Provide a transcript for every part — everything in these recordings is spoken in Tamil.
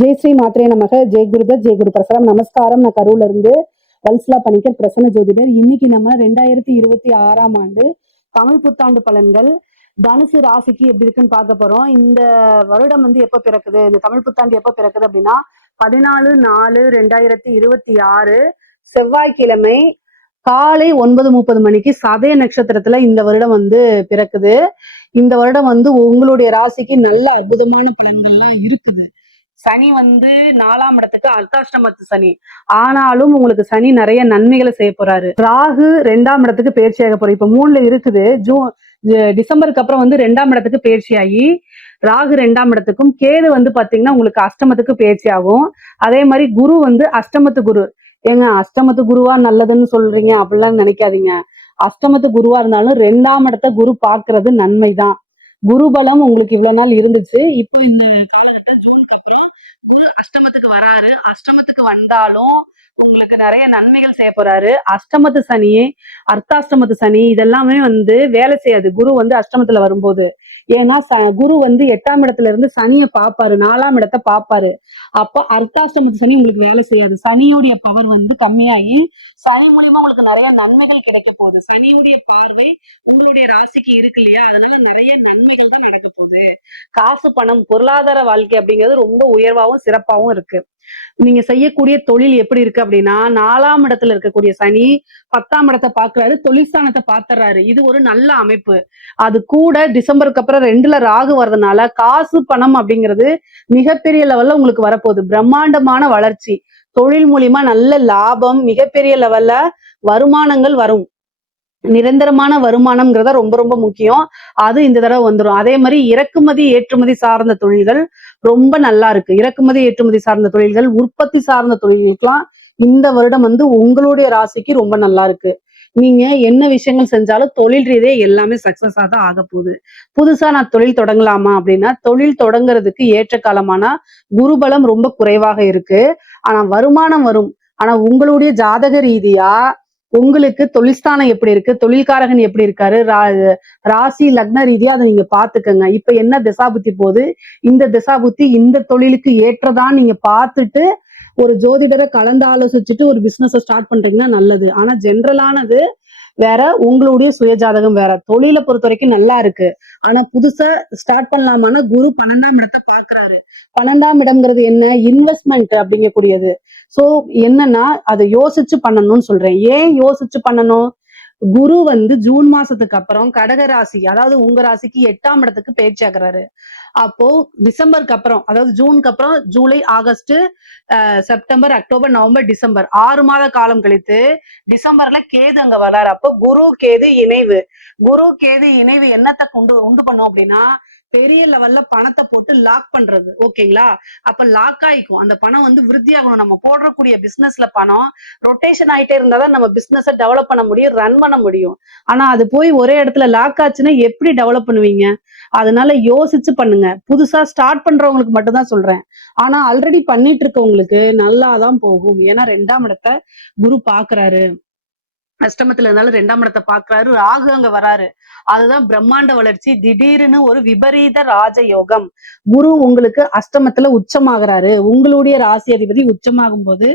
ஜெய் ஸ்ரீ மாத்ரே நமக. ஜெய் குருதத் ஜெய் குரு பிரசாரம். நமஸ்காரம். நான் கரூர்ல இருந்து வல்சலா பணிக்கர், பிரசன்ன ஜோதிடர். இன்னைக்கு நம்ம 2026ஆம் ஆண்டு தமிழ் புத்தாண்டு பலன்கள் தனுசு ராசிக்கு எப்படி இருக்குன்னு பார்க்க போறோம். இந்த வருடம் எப்ப பிறக்குது, இந்த தமிழ் புத்தாண்டு எப்ப பிறக்குது அப்படின்னா 14/4/2026 செவ்வாய்க்கிழமை காலை 9:30 மணிக்கு சதய நட்சத்திரத்துல இந்த வருடம் பிறக்குது. இந்த வருடம் உங்களுடைய ராசிக்கு நல்ல அற்புதமான பலன்கள்லாம் இருக்குது. சனி 4ஆம் இடத்துக்கு அர்த்தாஷ்டமத்து சனி. ஆனாலும் உங்களுக்கு சனி நிறைய நன்மைகளை செய்ய போறாரு. ராகு 2ஆம் இடத்துக்கு பயிற்சியாக போறாரு. இப்ப 3ல இருக்குது. டிசம்பருக்கு அப்புறம் 2ஆம் இடத்துக்கு பயிற்சியாகி ராகு 2ஆம் இடத்துக்கும், கேது பாத்தீங்கன்னா உங்களுக்கு அஷ்டமத்துக்கு பயிற்சி ஆகும். அதே மாதிரி குரு அஷ்டமத்து குரு. ஏங்க அஷ்டமத்து குருவா நல்லதுன்னு சொல்றீங்க அப்படிலாம் நினைக்காதீங்க. அஷ்டமத்து குருவா இருந்தாலும் 2ஆம் இடத்த குரு பாக்குறது நன்மைதான். குரு பலம் உங்களுக்கு இவ்வளவு நாள் இருந்துச்சு. இப்போ இந்த காலகட்டம் ஜூனுக்கு அப்புறம் குரு அஷ்டமத்துக்கு வராரு. அஷ்டமத்துக்கு வந்தாலும் உங்களுக்கு நிறைய நன்மைகள் செய்ய போறாரு. அஷ்டமத்து சனி, அர்த்தாஷ்டமத்து சனி இதெல்லாமே வேலை செய்யாது குரு அஷ்டமத்துல வரும்போது. ஏன்னா குரு 8ஆம் இடத்துல இருந்து சனியை பாப்பாரு, 4ஆம் இடத்தை பாப்பாரு. அப்ப அர்த்தாஷ்டமத்து சனி உங்களுக்கு வேலை செய்யாது. சனியுடைய பவர் கம்மியாகி சனி மூலியமா உங்களுக்கு நிறைய நன்மைகள் கிடைக்க போகுது. சனியுடைய பார்வை உங்களுடைய ராசிக்கு இருக்கு இல்லையா, அதனால நிறைய நன்மைகள் தான் நடக்க போகுது. காசு பணம் பொருளாதார வாழ்க்கை அப்படிங்கிறது ரொம்ப உயர்வாகவும் சிறப்பாகவும் இருக்கு. நீங்க செய்யக்கூடிய தொழில் எப்படி இருக்கு அப்படின்னா, 4ஆம் இடத்துல இருக்கக்கூடிய சனி 10ஆம் இடத்தை பாக்குறாரு, தொழிற்ஸ்தானத்தை பாத்துறாரு. இது ஒரு நல்ல அமைப்பு. அது கூட டிசம்பருக்கு அப்புறம் 2ல ராகு வர்றதுனால காசு பணம் அப்படிங்கிறது மிகப்பெரிய லெவல்ல உங்களுக்கு வரப்போகுது. பிரம்மாண்டமான வளர்ச்சி, தொழில் மூலியமா நல்ல லாபம், மிகப்பெரிய லெவல்ல வருமானங்கள் வரும். நிரந்தரமான வருமானம்ங்கிறத ரொம்ப ரொம்ப முக்கியம். அது இந்த தடவை வந்துடும். அதே மாதிரி இறக்குமதி ஏற்றுமதி சார்ந்த தொழில்கள் ரொம்ப நல்லா இருக்கு. இறக்குமதி ஏற்றுமதி சார்ந்த தொழில்கள், உற்பத்தி சார்ந்த தொழில்களுக்கெல்லாம் இந்த வருடம் உங்களுடைய ராசிக்கு ரொம்ப நல்லா இருக்கு. நீங்க என்ன விஷயங்கள் செஞ்சாலும் தொழில் ரீதியா எல்லாமே சக்சஸா தான் ஆக போகுது. புதுசா நான் தொழில் தொடங்கலாமா அப்படின்னா, தொழில் தொடங்குறதுக்கு ஏற்ற காலமான குருபலம் ரொம்ப குறைவாக இருக்கு. ஆனா வருமானம் வரும். ஆனா உங்களுடைய ஜாதக ரீதியா உங்களுக்கு தொழில்ஸ்தானம் எப்படி இருக்கு, தொழில்காரகன் எப்படி இருக்காரு, ராசி லக்ன ரீதியா அதை நீங்க பாத்துக்கங்க. இப்ப என்ன திசாபுத்தி போகுது, இந்த திசாபுத்தி இந்த தொழிலுக்கு ஏற்றதான் நீங்க பார்த்துட்டு ஒரு ஜோதிடரை கலந்து ஆலோசிச்சுட்டு ஒரு பிசினஸ் ஸ்டார்ட் பண்றீங்கன்னா நல்லது. ஆனா ஜென்ரலானது வேற, உங்களுடைய சுயஜாதகம் வேற. தொழிலை பொறுத்த வரைக்கும் நல்லா இருக்கு. ஆனா புதுசா ஸ்டார்ட் பண்ணலாமான்னா குரு 12ஆம் இடத்தை பாக்குறாரு. 12ஆம் இடம்ங்கிறது என்ன, இன்வெஸ்ட்மெண்ட் அப்படிங்கக்கூடியது. சோ என்னன்னா அதை யோசிச்சு பண்ணணும்னு சொல்றேன். ஏன் யோசிச்சு பண்ணணும், குரு ஜூன் மாசத்துக்கு அப்புறம் கடக ராசி, அதாவது உங்க ராசிக்கு 8ஆம் இடத்துக்கு பயிற்சி ஆகுறாரு. அப்போ டிசம்பருக்கு அப்புறம், அதாவது ஜூனுக்கு அப்புறம் July, August, September, October, November, December 6 மாத காலம் கழித்து டிசம்பர்ல கேது அங்க வராரு. அப்போ குரு கேது இணைவு. குரு கேது இணைவு என்னத்தை உண்டு பண்ணும் அப்படின்னா, பெரிய லெவல்ல பணத்தை போட்டு லாக் பண்றது. ஓகேங்களா? அப்ப லாக் ஆயிக்கும். அந்த பணம் விருத்தி ஆகணும். நம்ம போடக்கூடிய பிசினஸ்ல பணம் ரொட்டேஷன் ஆயிட்டே இருந்தாதான் நம்ம பிசினஸ் டெவலப் பண்ண முடியும், ரன் பண்ண முடியும். ஆனா அது போய் ஒரே இடத்துல லாக் ஆச்சுன்னா எப்படி டெவலப் பண்ணுவீங்க? அதனால யோசிச்சு பண்ணுங்க. புதுசா ஸ்டார்ட் பண்றவங்களுக்கு மட்டும் தான் சொல்றேன். ஆனா ஆல்ரெடி பண்ணிட்டு இருக்கவங்களுக்கு நல்லாதான் போகும். ஏன்னா 2ஆம் இடத்தை குரு பாக்குறாரு. அஷ்டமத்துல இருந்தாலும் 2ஆம் இடத்தை பாக்குறாரு. ராகு அங்க வராரு. அதுதான் பிரம்மாண்ட வளர்ச்சி. திடீர்னு ஒரு விபரீத ராஜயோகம். குரு உங்களுக்கு அஷ்டமத்துல உச்சமாகறாரு. உங்களுடைய ராசி அதிபதி உச்சமாகும் போது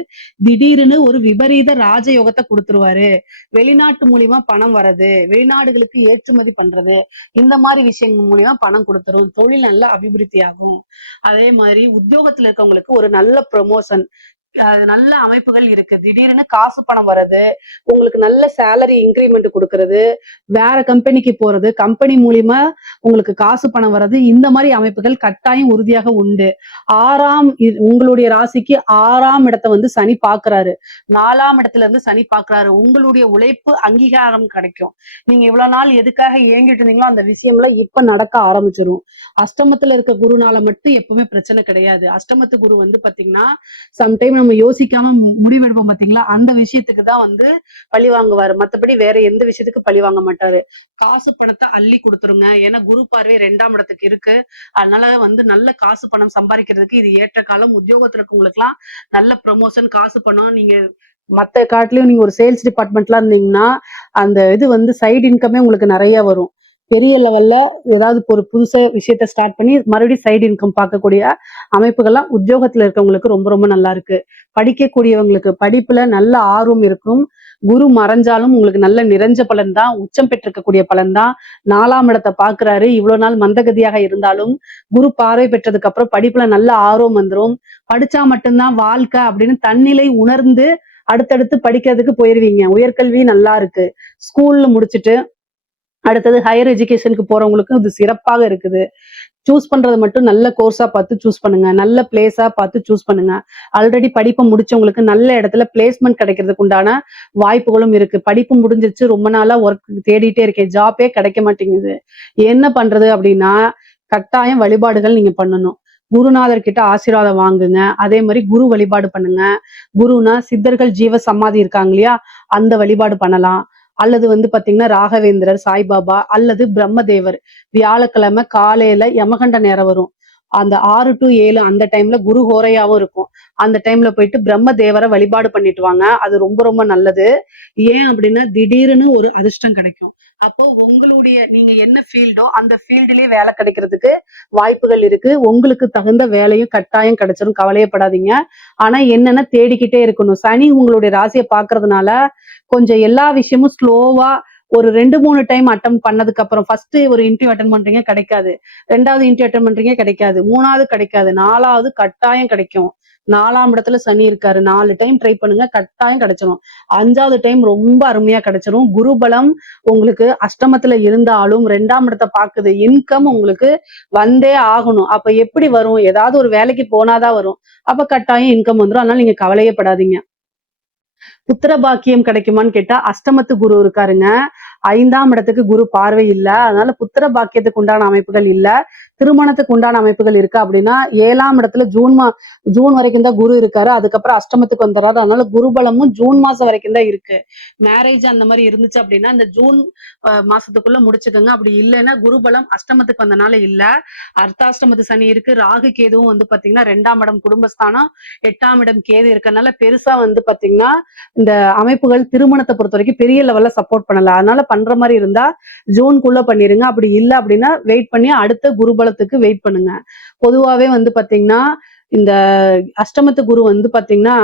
திடீர்னு ஒரு விபரீத ராஜயோகத்தை கொடுத்துருவாரு. வெளிநாட்டு மூலியமா பணம் வர்றது, வெளிநாடுகளுக்கு ஏற்றுமதி பண்றது, இந்த மாதிரி விஷயங்கள் மூலியமா பணம் கொடுத்துரும். தொழில் நல்ல அபிவிருத்தி ஆகும். அதே மாதிரி உத்தியோகத்துல இருக்கவங்களுக்கு ஒரு நல்ல ப்ரொமோஷன், நல்ல அமைப்புகள் இருக்கு. திடீர்னு காசு பணம் வர்றது, உங்களுக்கு நல்ல சேலரி இன்கிரிமெண்ட் கொடுக்கறது, வேற கம்பெனிக்கு போறது, கம்பெனி மூலியமா உங்களுக்கு காசு பணம் வர்றது, இந்த மாதிரி அமைப்புகள் கட்டாயம் உறுதியாக உண்டு. உங்களுடைய ராசிக்கு 6ஆம் இடத்தை சனி பாக்குறாரு. 4ஆம் இடத்துல இருந்து சனி பாக்குறாரு. உங்களுடைய உழைப்பு அங்கீகாரம் கிடைக்கும். நீங்க இவ்வளவு நாள் எதுக்காக ஏங்கிட்டு இருந்தீங்களோ அந்த விஷயம்லாம் இப்ப நடக்க ஆரம்பிச்சிடும். அஷ்டமத்துல இருக்க குருனால மட்டும் எப்பவுமே பிரச்சனை கிடையாது. அஷ்டமத்து குரு பாத்தீங்கன்னா சம்டைம் நம்ம யோசிக்காம முடிவெடுப்போம் பாத்தீங்களா, அந்த விஷயத்துக்கு தான் பழி வாங்குவாரு. மத்தபடி வேற எந்த விஷயத்துக்கு பழி வாங்க மாட்டாரு. காசு பணத்தை அள்ளி கொடுத்துருங்க. ஏன்னா குரு பார்வை 2ஆம் இடத்துக்கு இருக்கு. அதனால நல்ல காசு பணம் சம்பாதிக்கிறதுக்கு இது ஏற்ற காலம். உத்தியோகத்துல இருக்கவங்களுக்கு எல்லாம் நல்ல ப்ரமோஷன், காசு பணம். நீங்க மத்த காட்டிலும் நீங்க ஒரு சேல்ஸ் டிபார்ட்மெண்ட்லாம் இருந்தீங்கன்னா அந்த இது சைடு இன்கமே உங்களுக்கு நிறைய வரும். பெரிய லெவல்ல ஏதாவது ஒரு புதுசா விஷயத்த ஸ்டார்ட் பண்ணி மறுபடியும் சைடு இன்கம் பார்க்கக்கூடிய அமைப்புகள்லாம் உத்தியோகத்துல இருக்கவங்களுக்கு ரொம்ப ரொம்ப நல்லா இருக்கு. படிக்கக்கூடியவங்களுக்கு படிப்புல நல்ல ஆர்வம் இருக்கும். குரு மறைஞ்சாலும் உங்களுக்கு நல்ல நிறைஞ்ச பலன் தான், உச்சம் பெற்றிருக்கக்கூடிய பலன் தான். 4ஆம் இடத்தை பார்க்கிறாரு. இவ்வளவு நாள் மந்தகதியாக இருந்தாலும் குரு பார்வை பெற்றதுக்கு அப்புறம் படிப்புல நல்ல ஆர்வம் வந்துரும். படிச்சா மட்டும்தான் வாழ்க்கை அப்படின்னு தன்னிலை உணர்ந்து அடுத்தடுத்து படிக்கிறதுக்கு போயிருவீங்க. உயர்கல்வி நல்லா இருக்கு. ஸ்கூல்ல முடிச்சுட்டு அடுத்தது ஹையர் எஜுகேஷனுக்கு போறவங்களுக்கு இது சிறப்பாக இருக்குது. சூஸ் பண்றது மட்டும் நல்ல கோர்ஸா பார்த்து சூஸ் பண்ணுங்க. நல்ல பிளேஸா பார்த்து சூஸ் பண்ணுங்க. ஆல்ரெடி படிப்பை முடிச்சவங்களுக்கு நல்ல இடத்துல பிளேஸ்மெண்ட் கிடைக்கிறதுக்கு உண்டான வாய்ப்புகளும் இருக்கு. படிப்பு முடிஞ்சிருச்சு, ரொம்ப நாளா ஒர்க் தேடிட்டே இருக்கேன், ஜாபே கிடைக்க மாட்டேங்குது, என்ன பண்றது அப்படின்னா கட்டாயம் வழிபாடுகள் நீங்க பண்ணணும். குருநாதர் கிட்ட ஆசீர்வாதம் வாங்குங்க. அதே மாதிரி குரு வழிபாடு பண்ணுங்க. குருனா சித்தர்கள் ஜீவ சமாதி இருக்காங்க இல்லையா, அந்த வழிபாடு பண்ணலாம். அல்லது பாத்தீங்கன்னா ராகவேந்திரர், சாய்பாபா அல்லது பிரம்மதேவர். வியாழக்கிழமை காலையில யமகண்ட நேரம் வரும். அந்த 6 to 7 அந்த டைம்ல குரு ஹோரையாவும் இருக்கும். அந்த டைம்ல போயிட்டு பிரம்ம தேவரை வழிபாடு பண்ணிட்டு வாங்க. அது ரொம்ப ரொம்ப நல்லது. ஏன் அப்படின்னா திடீர்னு ஒரு அதிர்ஷ்டம் கிடைக்கும். அப்போ உங்களுடைய நீங்க என்ன ஃபீல்டோ அந்த ஃபீல்டுலயே வேலை கிடைக்கிறதுக்கு வாய்ப்புகள் இருக்கு. உங்களுக்கு தகுந்த வேலையும் கட்டாயம் கிடைச்சிடும், கவலையப்படாதீங்க. ஆனா என்னன்னா தேடிக்கிட்டே இருக்கணும். சனி உங்களுடைய ராசியை பாக்குறதுனால கொஞ்சம் எல்லா விஷயமும் ஸ்லோவா ஒரு 2-3 டைம் அட்டம் பண்ணதுக்கு அப்புறம் ஃபர்ஸ்ட் ஒரு இன்டர்வியூ அட்டன் பண்றீங்க கிடைக்காது, 2வது இன்டர்வியூ அட்டன் பண்றீங்க கிடைக்காது, 3வது கிடைக்காது, 4வது கட்டாயம் கிடைக்கும். 4ஆம் இடத்துல சனி இருக்காரு. 4 டைம் ட்ரை பண்ணுங்க, கட்டாயம் கிடைச்சிடும். 5வது டைம் ரொம்ப அருமையா கிடைச்சிரும். குருபலம் உங்களுக்கு அஷ்டமத்துல இருந்தாலும் 2ஆம் இடத்தை பாக்குது. இன்கம் உங்களுக்கு வந்தே ஆகணும். அப்ப எப்படி வரும்? ஏதாவது ஒரு வேலைக்கு போனாதான் வரும். அப்ப கட்டாயம் இன்கம் வந்துடும். அதனால நீங்க கவலையே படாதீங்க. புத்திர பாக்கியம் கிடைக்குமான்னு கேட்டா அஷ்டமத்து குரு இருக்காருங்க. 5ஆம் இடத்துக்கு குரு பார்வை இல்ல. அதனால புத்திர பாக்கியத்துக்கு உண்டான அமைப்புகள் இல்ல. திருமணத்துக்கு உண்டான அமைப்புகள் இருக்கா அப்படின்னா 7ஆம் இடத்துல ஜூன் வரைக்கும் தான் குரு இருக்காரு. அதுக்கப்புறம் அஷ்டமத்துக்கு வந்துடுறாரு. அதனால குரு பலமும் ஜூன் மாசம் வரைக்கும் தான் இருக்கு. மேரேஜ் அந்த மாதிரி இருந்துச்சு அப்படின்னா இந்த ஜூன் மாசத்துக்குள்ள முடிச்சுக்கோங்க. அப்படி இல்லைன்னா குருபலம் அஷ்டமத்துக்கு வந்தனால இல்ல. அர்த்தாஷ்டமத்து சனி இருக்கு. ராகு கேதுவும் பாத்தீங்கன்னா 2ஆம் இடம் குடும்பஸ்தானம், 8ஆம் இடம் கேது இருக்கனால பெருசா பாத்தீங்கன்னா இந்த அமைப்புகள் திருமணத்தை பொறுத்த வரைக்கும் பெரிய லெவல்ல சப்போர்ட் பண்ணல. அதனால பண்ற மாதிரி இருந்தா ஜூன்குள்ள பண்ணிருங்க. அப்படி இல்ல அப்படின்னா வெயிட் பண்ணி அடுத்த குருபலத்துக்கு வெயிட் பண்ணுங்க. பொதுவாவே பாத்தீங்கன்னா இந்த அஷ்டமத்து குரு பாத்தீங்கன்னா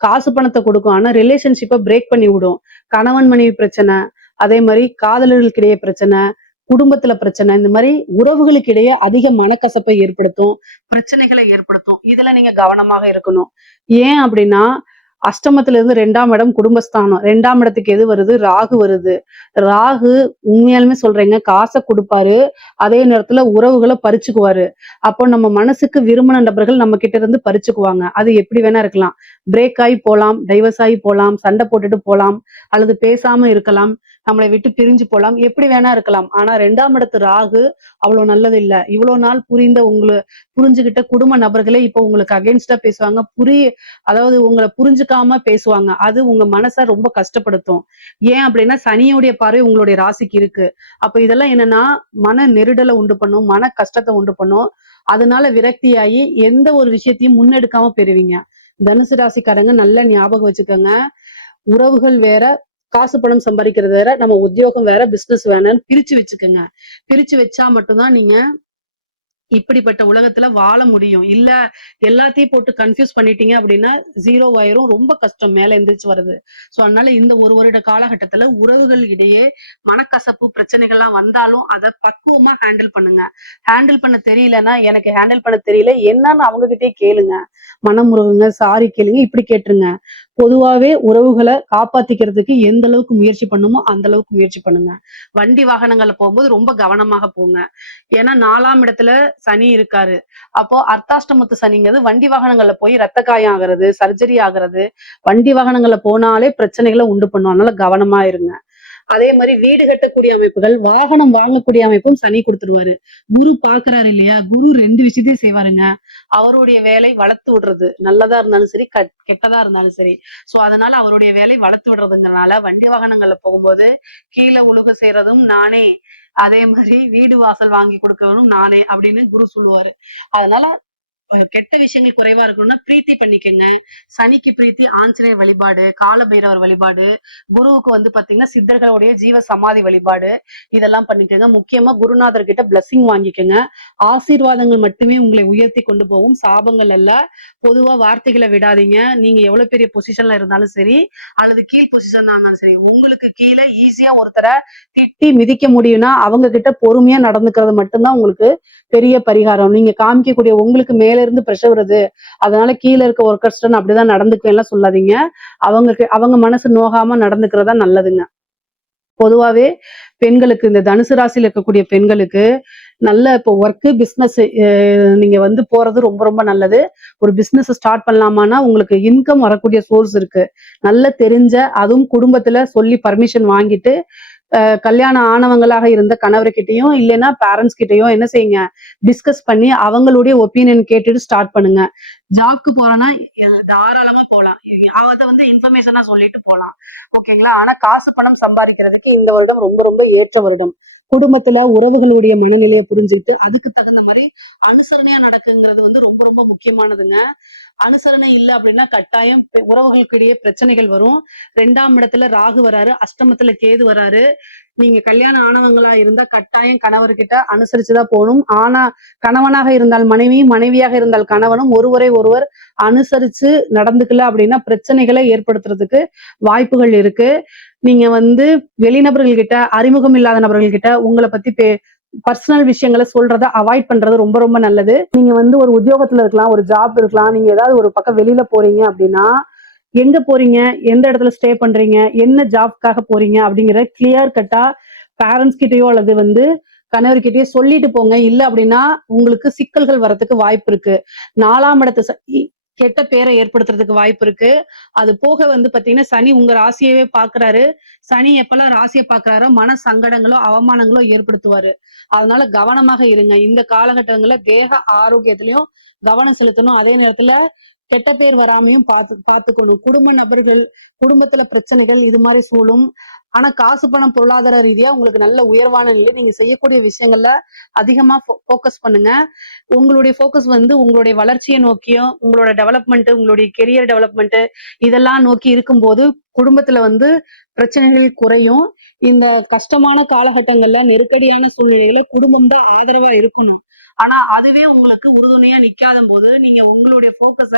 காசு பணத்தை கொடுக்கும். ஆனா ரிலேஷன்ஷிப்பை பிரேக் பண்ணி விடும். கணவன் மனைவி பிரச்சனை, அதே மாதிரி காதலர்களுக்கு இடையே பிரச்சனை, குடும்பத்துல பிரச்சனை, இந்த மாதிரி உறவுகளுக்கு இடையே அதிக மனக்கசப்பை ஏற்படுத்தும், பிரச்சனைகளை ஏற்படுத்தும். இதுல நீங்க கவனமாக இருக்கணும். ஏன் அப்படின்னா அஷ்டமத்துல இருந்து 2ஆம் இடம் குடும்பஸ்தானம். 2ஆம் இடத்துக்கு எது வருது? ராகு வருது. ராகு உண்மையாலுமே சொல்றேங்க காசை கொடுப்பாரு, அதே நேரத்துல உறவுகளை பறிச்சுக்குவாரு. அப்போ நம்ம மனசுக்கு விரும்பின நபர்கள் நம்ம கிட்ட இருந்து பறிச்சுக்குவாங்க. அது எப்படி வேணா இருக்கலாம். பிரேக் ஆகி போலாம், டைவர்ஸ் ஆகி போலாம், சண்டை போட்டுட்டு போலாம், அல்லது பேசாம இருக்கலாம், நம்மளை விட்டு பிரிஞ்சு போலாம், எப்படி வேணா இருக்கலாம். ஆனா 2ஆம் இடத்து ராகு அவ்வளவு நல்லது இல்ல. இவ்வளவு நாள் புரிஞ்சுகிட்ட குடும்ப நபர்களே இப்போ உங்களுக்கு அகைன்ஸ்டா பேசுவாங்க. அதாவது உங்களை புரிஞ்சுக்காம பேசுவாங்க. அது உங்க மனசை ரொம்ப கஷ்டப்படுத்தும். ஏன் அப்படின்னா சனியுடைய பார்வை உங்களுடைய ராசிக்கு இருக்கு. அப்ப இதெல்லாம் என்னன்னா மன நெருடலை உண்டு பண்ணும், மன கஷ்டத்தை உண்டு பண்ணும். அதனால விரக்தியாகி எந்த ஒரு விஷயத்தையும் முன்னெடுக்காம பெறுவீங்க. தனுசு ராசிக்காரங்க நல்லா ஞாபகம் வச்சுக்கோங்க. உறவுகள் வேற, காசு பணம் சம்பாதிக்கிறது வேற, நம்ம உத்தியோகம் வேற, பிசினஸ் வேணான்னு பிரிச்சு வச்சுக்கோங்க. பிரிச்சு வச்சா மட்டும்தான் நீங்க இப்படிப்பட்ட உலகத்துல வாழ முடியும். இல்ல எல்லாத்தையும் போட்டு கன்ஃபியூஸ் பண்ணிட்டீங்க அப்படின்னா 0 ஆயிரும். ரொம்ப கஷ்டம் மேல எந்திரிச்சு வருது. சோ அதனால இந்த 1 வருட காலகட்டத்துல உறவுகள் இடையே மனக்கசப்பு பிரச்சனைகள்லாம் வந்தாலும் அதை பக்குவமா ஹேண்டில் பண்ணுங்க. ஹேண்டில் பண்ண தெரியலன்னா எனக்கு ஹேண்டில் பண்ண தெரியல என்னன்னு அவங்க கிட்டே கேளுங்க. மனமுருகுங்க, சாரி கேளுங்க, இப்படி கேட்டுருங்க. பொதுவாவே உறவுகளை காப்பாத்திக்கிறதுக்கு எந்த அளவுக்கு முயற்சி பண்ணுமோ அந்த அளவுக்கு முயற்சி பண்ணுங்க. வண்டி வாகனங்கள்ல போகும்போது ரொம்ப கவனமாக போங்க. ஏன்னா 4ஆம் இடத்துல சனி இருக்காரு. அப்போ அர்த்தாஷ்டமத்து சனிங்கிறது வண்டி வாகனங்கள்ல போய் ரத்த காயம் ஆகுறது, சர்ஜரி ஆகுறது, வண்டி வாகனங்கள்ல போனாலே பிரச்சனைகளை உண்டு பண்ணும். அதனால கவனமா இருங்க. அதே மாதிரி வீடு கட்டக்கூடிய அமைப்புகள், வாகனம் வாங்கக்கூடிய அமைப்பும் சனி கொடுத்துருவாரு. குரு பாக்குறாரு இல்லையா, குரு 2 விஷயத்தையும் செய்வாருங்க. அவருடைய வேலை வளர்த்து விடுறது, நல்லதா இருந்தாலும் சரி கெட்டதா இருந்தாலும் சரி. சோ அதனால அவருடைய வேலை வளர்த்து விடுறதுங்கிறனால வண்டி வாகனங்கள்ல போகும்போது கீழே உழுக செய்யறதும் நானே, அதே மாதிரி வீடு வாசல் வாங்கி கொடுக்கறதும் நானே அப்படின்னு குரு சொல்லுவாரு. அதனால கெட்ட விஷயங்கள் குறைவா இருக்கணும்னா பிரீத்தி பண்ணிக்கோங்க. சனிக்கு பிரீத்தி ஆஞ்சநேயர் வழிபாடு, காலபைரவர் வழிபாடு, குருவுக்கு வந்து பாத்தீங்கன்னா சித்தர்களுடைய ஜீவ சமாதி வழிபாடு, இதெல்லாம் பண்ணிக்கோங்க. முக்கியமா குருநாதர் கிட்ட பிளஸிங் வாங்கிக்கோங்க. ஆசீர்வாதங்கள் மட்டுமே உங்களை உயர்த்தி கொண்டு போகும், சாபங்கள் அல்ல. பொதுவா வார்த்தைகளை விடாதீங்க. நீங்க எவ்வளவு பெரிய பொசிஷன்ல இருந்தாலும் சரி, அல்லது கீழ் பொசிஷனா இருந்தாலும் சரி, உங்களுக்கு கீழே ஈஸியா ஒருத்தரை திட்டி மிதிக்க முடியும்னா அவங்க கிட்ட பொறுமையா நடந்துக்கிறது மட்டும்தான் உங்களுக்கு பெரிய பரிகாரம். நீங்க காமிக்கக்கூடிய உங்களுக்கு மேல இருந்து பிரஷர் வருது, அதனால கீழே இருக்க ஒர்க்கர்ஸ் அப்படிதான் நடந்துக்குவேன் சொல்லாதீங்க. அவங்க மனசு நோகாம நடந்துக்கிறதா நல்லதுங்க. பொதுவாவே பெண்களுக்கு, இந்த தனுசு ராசியில இருக்கக்கூடிய பெண்களுக்கு நல்ல இப்போ ஒர்க்கு பிசினஸ் நீங்க வந்து போறது ரொம்ப ரொம்ப நல்லது. ஒரு பிசினஸ் ஸ்டார்ட் பண்ணலாமான்னா உங்களுக்கு இன்கம் வரக்கூடிய சோர்ஸ் இருக்கு. நல்ல தெரிஞ்ச, அதுவும் குடும்பத்துல சொல்லி பர்மிஷன் வாங்கிட்டு கல்யாணம் ஆனவங்களாக இருந்த கணவர்கிட்டயும் இல்லைன்னா பேரண்ட்ஸ் கிட்டயும் என்ன செய்யுங்க, டிஸ்கஸ் பண்ணி அவங்களுடைய ஒப்பீனியன் கேட்டுட்டு ஸ்டார்ட் பண்ணுங்க. ஜாப்க்கு போறோம்னா தாராளமா போலாம். அதை வந்து இன்ஃபர்மேஷனா சொல்லிட்டு போலாம். ஓகேங்களா? ஆனா காசு பணம் சம்பாதிக்கிறதுக்கு இந்த வருடம் ரொம்ப ரொம்ப ஏற்ற வருடம். குடும்பத்துல உறவுகளுடைய மனநிலையை புரிஞ்சுக்கிட்டு அதுக்கு தகுந்த மாதிரி அனுசரணையா நடக்குங்கிறது வந்து ரொம்ப ரொம்ப முக்கியமானதுங்க. அனுசரணை இல்லை அப்படின்னா கட்டாயம் உறவுகளுக்கு இடையே பிரச்சனைகள் வரும். 2ஆம் இடத்துல ராகு வராரு, அஷ்டமத்துல கேது வராரு. நீங்க கல்யாணம் ஆனவங்களா இருந்தா கட்டாயம் கணவர்கிட்ட அனுசரிச்சுதான் போகணும். ஆனா கணவனாக இருந்தால் மனைவியும், மனைவியாக இருந்தால் கணவனும் ஒருவரை ஒருவர் அனுசரிச்சு நடந்துக்கல அப்படின்னா பிரச்சனைகளை ஏற்படுத்துறதுக்கு வாய்ப்புகள் இருக்கு. நீங்க வந்து வெளிநபர்கள் கிட்ட, அறிமுகம் இல்லாத நபர்கள் கிட்ட உங்களை பத்தி பர்சனல் விஷயங்களை சொல்றத அவாய்ட் பண்றது ரொம்ப ரொம்ப நல்லது. நீங்க வந்து ஒரு உத்தியோகத்துல இருக்கலாம், ஒரு ஜாப் இருக்கலாம், நீங்க ஏதாவது ஒரு பக்கம் வெளியில போறீங்க அப்படின்னா எங்க போறீங்க, எந்த இடத்துல ஸ்டே பண்றீங்க, என்ன ஜாப்காக போறீங்க அப்படிங்கிற கிளியர் கட்டா பேரண்ட்ஸ் கிட்டயோ அல்லது வந்து கணவர்கிட்டயோ சொல்லிட்டு போங்க. இல்ல அப்படின்னா உங்களுக்கு சிக்கல்கள் வரதுக்கு வாய்ப்பு இருக்கு. 4ஆம் இடத்து கெட்ட பேரை ஏற்படுத்துறதுக்கு வாய்ப்பு இருக்கு. அது போக வந்து பாத்தீங்கன்னா சனி உங்க ராசியவே பாக்குறாரு. சனி எப்பெல்லாம் ராசியை பாக்குறாரோ மன சங்கடங்களோ அவமானங்களோ ஏற்படுத்துவாரு. அதனால கவனமாக இருங்க. இந்த காலகட்டங்கள்ல தேக ஆரோக்கியத்திலையும் கவனம் செலுத்தணும். அதே நேரத்துல கெட்ட பேர் வராமையும் பார்த்துக்கணும். குடும்ப நபர்கள், குடும்பத்துல பிரச்சனைகள் இது மாதிரி சூழும். ஆனா காசு பணம் பொருளாதார ரீதியா உங்களுக்கு நல்ல உயர்வான நிலை. நீங்க செய்யக்கூடிய விஷயங்கள்ல அதிகமா போக்கஸ் பண்ணுங்க. உங்களுடைய போக்கஸ் வந்து உங்களுடைய வளர்ச்சியை நோக்கியும், உங்களோட டெவலப்மெண்ட், உங்களுடைய கெரியர் டெவலப்மெண்ட் இதெல்லாம் நோக்கி இருக்கும்போது குடும்பத்துல வந்து பிரச்சனைகள் குறையும். இந்த கஷ்டமான காலகட்டங்கள்ல, நெருக்கடியான சூழ்நிலைகளை குடும்பம் தான் ஆதரவா இருக்கணும். ஆனா அதுவே உங்களுக்கு உறுதுணையா நிக்காத போது நீங்க உங்களுடைய போக்கஸ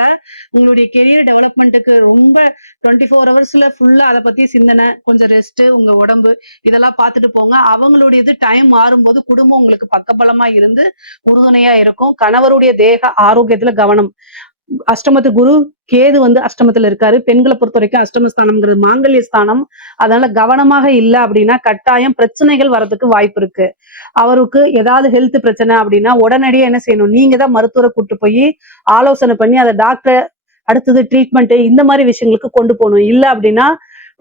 உங்களுடைய கெரியர் டெவலப்மெண்ட்டுக்கு ரொம்ப 24 ஹவர்ஸ்ல ஃபுல்லா அதை பத்தி சிந்தனை, கொஞ்சம் ரெஸ்ட், உங்க உடம்பு இதெல்லாம் பார்த்துட்டு போங்க. அவங்களுடையது டைம் மாறும்போது குடும்பம் உங்களுக்கு பக்கபலமா இருந்து உறுதுணையா இருக்கும். கணவருடைய தேக ஆரோக்கியத்துல கவனம். அஷ்டமத்து குரு கேது வந்து அஷ்டமத்துல இருக்காரு. பெண்களை பொறுத்த வரைக்கும் அஷ்டமஸ்தானம்ங்கிறது மாங்கல்ய ஸ்தானம். அதனால கவனமாக இல்லை அப்படின்னா கட்டாயம் பிரச்சனைகள் வர்றதுக்கு வாய்ப்பு இருக்கு. அவருக்கு ஏதாவது ஹெல்த் பிரச்சனை அப்படின்னா உடனடியே என்ன செய்யணும், நீங்க தான் மருத்துவரை கூட்டு போய் ஆலோசனை பண்ணி அதை டாக்டர் அடுத்தது ட்ரீட்மெண்ட் இந்த மாதிரி விஷயங்களுக்கு கொண்டு போகணும். இல்லை அப்படின்னா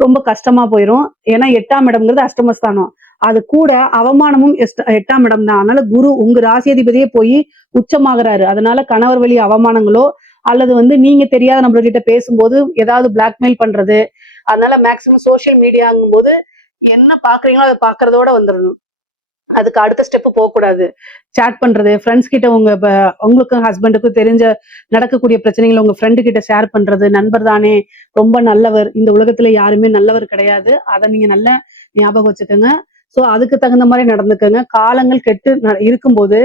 ரொம்ப கஷ்டமா போயிடும். ஏன்னா 8ஆம் இடம்ங்கிறது அஷ்டமஸ்தானம். அது கூட அவமானமும் 8ஆம் இடம் தான். அதனால குரு உங்க ராசியதிபதியே போய் உச்சமாகறாரு. அதனால கணவர் வழி அவமானங்களோ அல்லது வந்து நீங்க தெரியாத நபர்கிட்ட பேசும்போது ஏதாவது பிளாக்மெயில் பண்றது. அதனால மேக்சிமம் சோசியல் மீடியாங்கும் போது என்ன பாக்குறீங்களோ அதை பாக்குறதோட வந்துடணும். அதுக்கு அடுத்த ஸ்டெப் போகக்கூடாது. சேட் பண்றது, ஃப்ரெண்ட்ஸ் கிட்ட உங்களுக்கும் ஹஸ்பண்டுக்கும் தெரிஞ்ச நடக்கக்கூடிய பிரச்சனைகளை உங்க ஃப்ரெண்டு கிட்ட ஷேர் பண்றது. நண்பர் தானே, ரொம்ப நல்லவர், இந்த உலகத்துல யாருமே நல்லவர் கிடையாது. அதை நீங்க நல்லா ஞாபகம் வச்சுக்கோங்க. சோ அதுக்கு தகுந்த மாதிரி நடந்துக்கோங்க. காலங்கள் கெட்டு இருக்கும்போது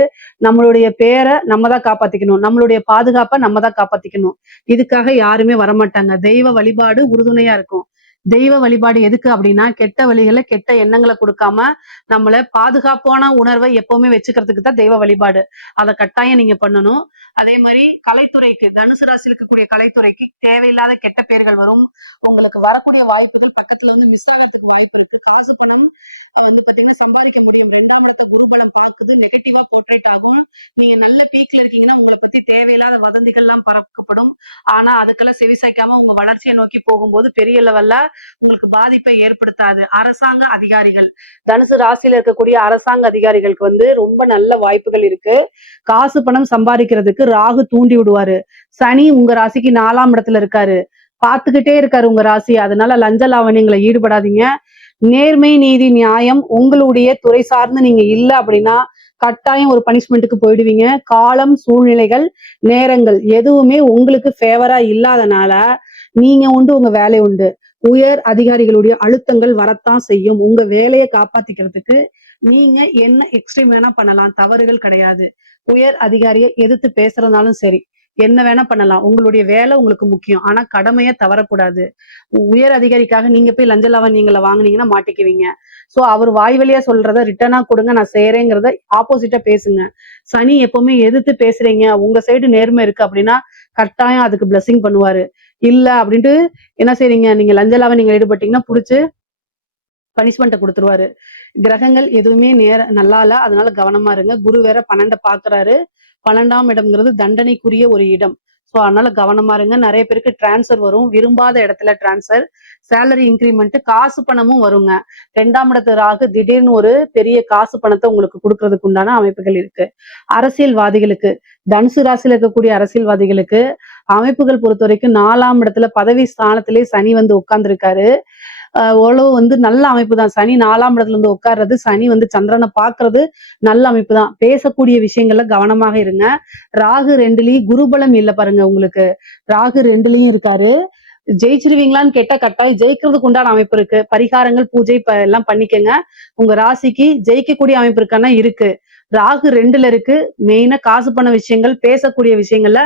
நம்மளுடைய பேரை நம்ம தான் காப்பாத்திக்கணும், நம்மளுடைய பாதுகாப்பை நம்ம தான் காப்பாத்திக்கணும். இதுக்காக யாருமே வரமாட்டாங்க. தெய்வ வழிபாடு உறுதுணையா இருக்கும். தெய்வ வழிபாடு எதுக்கு அப்படின்னா கெட்ட வழிகளை, கெட்ட எண்ணங்களை கொடுக்காம நம்மள பாதுகாப்பான உணர்வை எப்பவுமே வச்சுக்கிறதுக்கு தான் தெய்வ வழிபாடு. அதை கட்டாயம் நீங்க பண்ணணும். அதே மாதிரி கலைத்துறைக்கு, தனுசு ராசியில் இருக்கக்கூடிய கலைத்துறைக்கு தேவையில்லாத கெட்ட பெயர்கள் வரும். உங்களுக்கு வரக்கூடிய வாய்ப்புகள் பக்கத்துல வந்து மிஸ் ஆகிறதுக்கு வாய்ப்பு இருக்கு. காசு பணம் வந்து பாத்தீங்கன்னா சம்பாதிக்க முடியும். 2ஆம் இடத்த குருபலம் பார்க்குது, நெகட்டிவா போர்ட்ரேட் ஆகும். நீங்க நல்ல பீக்ல இருக்கீங்கன்னா உங்களை பத்தி தேவையில்லாத வதந்திகள் எல்லாம் பரப்பப்படும். ஆனா அதுக்கெல்லாம் செவிசாய்க்காம உங்க வளர்ச்சியை நோக்கி போகும்போது பெரிய லெவல்ல உங்களுக்கு பாதிப்பை ஏற்படுத்தாது. அரசாங்க அதிகாரிகள், தனுசு ராசியில இருக்கக்கூடிய அரசாங்க அதிகாரிகளுக்கு வந்து ரொம்ப நல்ல வாய்ப்புகள் இருக்கு. காசு பணம் சம்பாதிக்கிறதுக்கு ராகு தூண்டி விடுவாரு. சனி உங்க ராசிக்கு 4ஆம் இடத்துல இருக்காரு, பார்த்துக்கிட்டே இருக்காரு உங்க ராசி. அதனால லஞ்ச லாவணியங்களை ஈடுபடாதீங்க. நேர்மை, நீதி, நியாயம் உங்களுடைய துறை சார்ந்து நீங்க இல்லை அப்படின்னா கட்டாயம் ஒரு பனிஷ்மெண்ட்டுக்கு போயிடுவீங்க. காலம், சூழ்நிலைகள், நேரங்கள் எதுவுமே உங்களுக்கு ஃபேவரா இல்லாதனால நீங்க உண்டு உங்க வேலை உண்டு. உயர் அதிகாரிகளுடைய அழுத்தங்கள் வரத்தான் செய்யும். உங்க வேலையை காப்பாத்திக்கிறதுக்கு நீங்க என்ன எக்ஸ்ட்ரீம் வேணா பண்ணலாம். தவறுகள் கிடையாது. உயர் அதிகாரிய எதிர்த்து பேசுறதுனாலும் சரி, என்ன வேணா பண்ணலாம். உங்களுடைய வேலை உங்களுக்கு முக்கியம். ஆனா கடமைய தவறக்கூடாது. உயர் அதிகாரிக்காக நீங்க போய் லஞ்ச லாவண்யங்கள வாங்குனீங்கன்னா மாட்டிக்குவீங்க. சோ அவர் வாய் வழியா சொல்றத ரிட்டர்னா கொடுங்க, நான் செய்யறேங்கிறத ஆப்போசிட்டா பேசுங்க. சனி எப்பவுமே எதிர்த்து பேசுறீங்க, உங்க சைடு நேர்மை இருக்கு அப்படின்னா கட்டாயம் அதுக்கு பிளெஸிங் பண்ணுவாரு. இல்ல அப்படின்ட்டு என்ன செய்றீங்க, நீங்க லஞ்ச லாவண்யங்கள் ஈடுபட்டீங்கன்னா புடிச்சு பனிஷ்மெண்ட்ட குடுத்துருவாரு. கிரகங்கள் எதுவுமே நல்லா இல்ல. அதனால கவனமா இருங்க. குரு வேற 12 பார்க்குறாரு. 12ஆம் இடம்ங்கிறது தண்டனைக்குரிய ஒரு இடம். சோ அதனால கவனமா இருங்க. நிறைய பேருக்கு டிரான்ஸ்ஃபர் வரும். விரும்பாத இடத்துல டிரான்ஸ்ஃபர், சேலரி இன்கிரிமெண்ட், காசு பணமும் வருங்க. 2ஆம் இடத்து ராகு திடீர்னு ஒரு பெரிய காசு பணத்தை உங்களுக்கு கொடுக்கறதுக்கு உண்டான அமைப்புகள் இருக்கு. அரசியல்வாதிகளுக்கு, தனுசு ராசியில இருக்கக்கூடிய அரசியல்வாதிகளுக்கு அமைப்புகள் பொறுத்த வரைக்கும் 4ஆம் இடத்துல பதவி ஸ்தானத்திலே சனி வந்து உட்கார்ந்துருக்காரு. ஓரளவு வந்து நல்ல அமைப்பு தான். சனி 4ஆம் இடத்துல இருந்து உட்கார்றது, சனி வந்து சந்திரனை பார்க்கறது நல்ல அமைப்பு தான். பேசக்கூடிய விஷயங்கள்ல கவனமாக இருங்க. ராகு 2லயும் குருபலம் இல்ல பாருங்க உங்களுக்கு. ராகு 2லயும் இருக்காரு. ஜெயிச்சிருவீங்களான்னு கேட்டா கட்டாயம் ஜெயிக்கிறதுக்கு உண்டான அமைப்பு இருக்கு. பரிகாரங்கள், பூஜை எல்லாம் பண்ணிக்கங்க. உங்க ராசிக்கு ஜெயிக்கக்கூடிய அமைப்பு இருக்கான்னா இருக்கு. ராகு 2ல இருக்கு. மெயினா காசு பண விஷயங்கள், பேசக்கூடிய விஷயங்கள்ல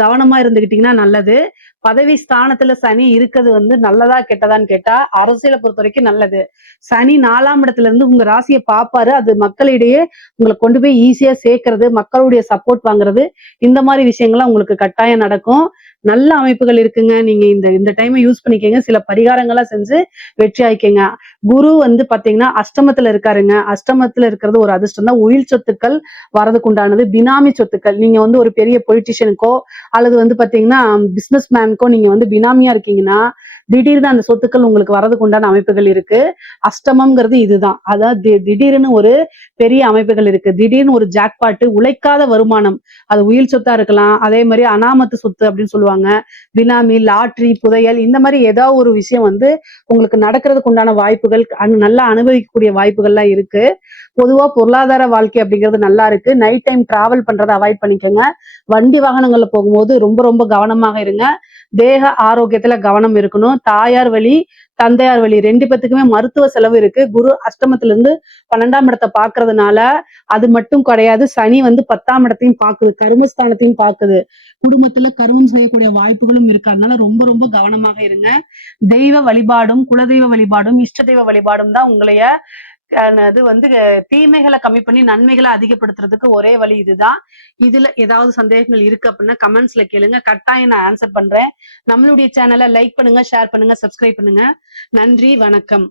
கவனமா இருந்துகிட்டீங்கன்னா நல்லது. பதவி ஸ்தானத்துல சனி இருக்கிறது வந்து நல்லதா கெட்டதான்னு கேட்டா அரசியலை பொறுத்த வரைக்கும் நல்லது. சனி 4ஆம் இடத்துல இருந்து உங்க ராசியை பார்ப்பாரு. அது மக்களிடையே உங்களை கொண்டு போய் ஈஸியா சேர்க்கறது, மக்களுடைய சப்போர்ட் வாங்குறது, இந்த மாதிரி விஷயங்கள்லாம் உங்களுக்கு கட்டாயம் நடக்கும். நல்ல அமைப்புகள் இருக்குங்க. நீங்க இந்த டைமை யூஸ் பண்ணிக்கங்க. சில பரிகாரங்களா செஞ்சு வெற்றி ஆயிக்கங்க. குரு வந்து பாத்தீங்கன்னா அஷ்டமத்துல இருக்காருங்க. அஷ்டமத்துல இருக்கிறது ஒரு அதிர்ஷ்டம் தான். உயிர் சொத்துக்கள் வரதுக்கு உண்டானது. பினாமி சொத்துக்கள், நீங்க வந்து ஒரு பெரிய பொலிட்டிஷியனுக்கோ அல்லது வந்து பாத்தீங்கன்னா பிசினஸ் மேனுக்கோ நீங்க வந்து பினாமியா இருக்கீங்கன்னா திடீர்னு அந்த சொத்துக்கள் உங்களுக்கு வரதுக்கு உண்டான அமைப்புகள் இருக்கு. அஷ்டமம்ங்கிறது இதுதான். அதாவது திடீர்னு ஒரு பெரிய அமைப்புகள் இருக்கு. திடீர்னு ஒரு ஜாக்பாட்டு, உழைக்காத வருமானம், அது உயிர் சொத்தா இருக்கலாம். அதே மாதிரி அனாமத்து சொத்து அப்படின்னு சொல்லுவாங்க. பினாமி, லாட்ரி, புதையல், இந்த மாதிரி ஏதாவது ஒரு விஷயம் வந்து உங்களுக்கு நடக்கிறதுக்கு உண்டான வாய்ப்புகள், நல்லா அனுபவிக்கக்கூடிய வாய்ப்புகள்லாம் இருக்கு. பொதுவா பொருளாதார வாழ்க்கை அப்படிங்கிறது நல்லா இருக்கு. நைட் டைம் டிராவல் பண்றதை அவாய்ட் பண்ணிக்கோங்க. வண்டி வாகனங்கள்ல போகும்போது ரொம்ப ரொம்ப கவனமாக இருங்க. தேக ஆரோக்கியத்துல கவனம் இருக்கணும். தாயார் வழி, தந்தையார் வழி 2 பேத்துக்குமே மருத்துவ செலவு இருக்கு. குரு அஷ்டமத்துல இருந்து 12ஆம் இடத்தை பாக்குறதுனால அது மட்டும் கிடையாது. சனி வந்து 10ஆம் இடத்தையும் பாக்குது, கர்மஸ்தானத்தையும் பாக்குது. குடும்பத்துல கர்மம் செய்யக்கூடிய வாய்ப்புகளும் இருக்கு. அதனால ரொம்ப ரொம்ப கவனமாக இருங்க. தெய்வ வழிபாடும், குலதெய்வ வழிபாடும், இஷ்ட தெய்வ வழிபாடும் தான் உங்களைய அது வந்து தீமைகளை கம்மி பண்ணி நன்மைகளை அதிகப்படுத்துறதுக்கு ஒரே வழி இதுதான். இதுல ஏதாவது சந்தேகங்கள் இருக்கு அப்படின்னா கமெண்ட்ஸ்ல கேளுங்க. கட்டாயம் நான் ஆன்சர் பண்றேன். நம்மளுடைய சேனலை லைக் பண்ணுங்க, ஷேர் பண்ணுங்க, சப்ஸ்கிரைப் பண்ணுங்க. நன்றி, வணக்கம்.